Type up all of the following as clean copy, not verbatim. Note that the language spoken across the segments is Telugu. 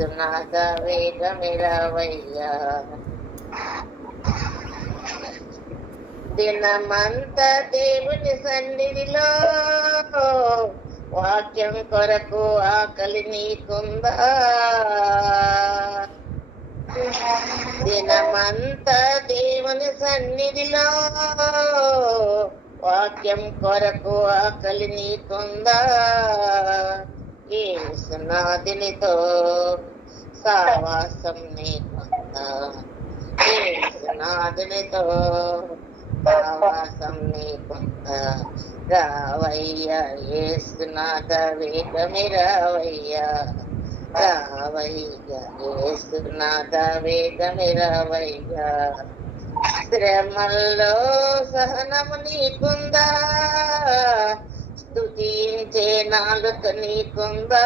యేసునాథ వేగమిరావయ్యా. దినమంతా దేవుని సన్నిధిలో వాక్యం కొరకు ఆకలి నీకుందా? దినమంతా దేవుని సన్నిధిలో వాక్యం కొరకు ఆకలి నీకుందా? యేసునాథునితో సావాసం నీకుందా? యేసునాథునితో సావాసం నీకుందా? రావయ్యా యేసునాథ వేగమిరావయ్యా. రావయ్యా యేసునాథ వేగమిరావయ్యా. శ్రమల్లో సహనము నీకుందా? స్తుతించే నాలుక నీకుందా?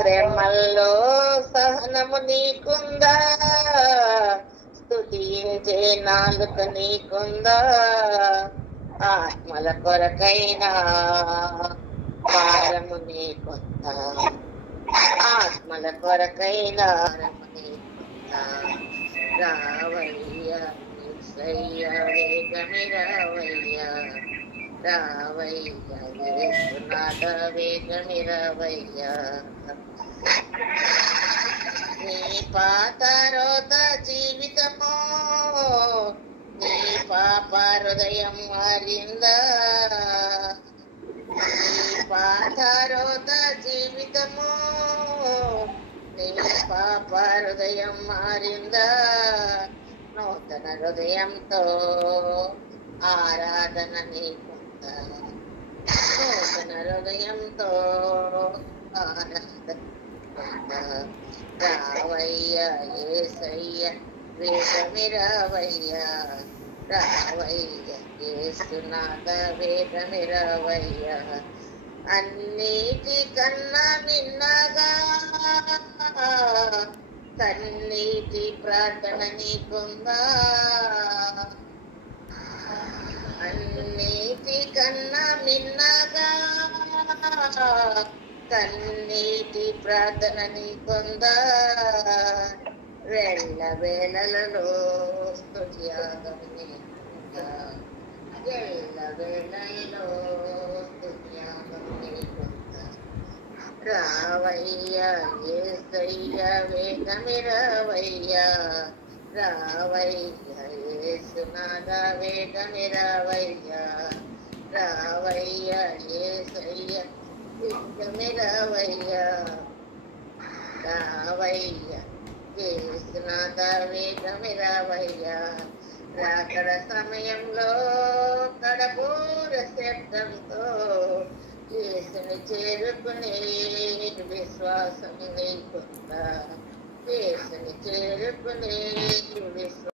శ్రమల్లో సహనము నీకుందా? స్తుతించే నాలుక నీకుందా? ఆత్మల కొరకైనా భారము నీకుందా? ఆత్మల కొరకైనా భారము నీకుందా? రావయ్యా యేసయ్యా వేగమిరావయ్యా. రావయ్యా యేసునాథ వేగమిరావయ్యా. నీ పాతారోత జీవితమో నీ పాప హృదయం మారిందా? నీ పాతారోత జీవితమో నీ పాప హృదయం మారిందా? నూతన హృదయంతో ఆరాధన నీకుందా? నూతన హృదయంతో ఆరాధన. రావయ్యా యేసయ్య వేగమిరావయ్యా. రావయ్యా యేసునాథ వేగమిరావయ్యా. అన్నిటికన్నా మిన్నగా కన్నీటి ప్రార్థన నీకుందా? అన్నిటికన్నా మిన్నగా కన్నీటి ప్రార్థన నీకుందా? వెళ్ళ వేళలలో స్తుతియాగం నీకుందా? ఎల్ల వేళలో స్తుతియాగం నీకుందా? రావయ్యా యేసయ్య వేగమిరావయ్యా. రావయ్యా యేసునాథ వేగమిరావయ్యా. రావయ్యా యేసయ్య వేగమిరావయ్యా. రావయ్యా యేసునాథ వేగమిరావయ్యా. రాకడ సమయంలో కడబూర శబ్దంతో యేసుని చేరుకునే విశ్వాసం నీకుందా? యేసుని చేరుకునే విశ్వాసం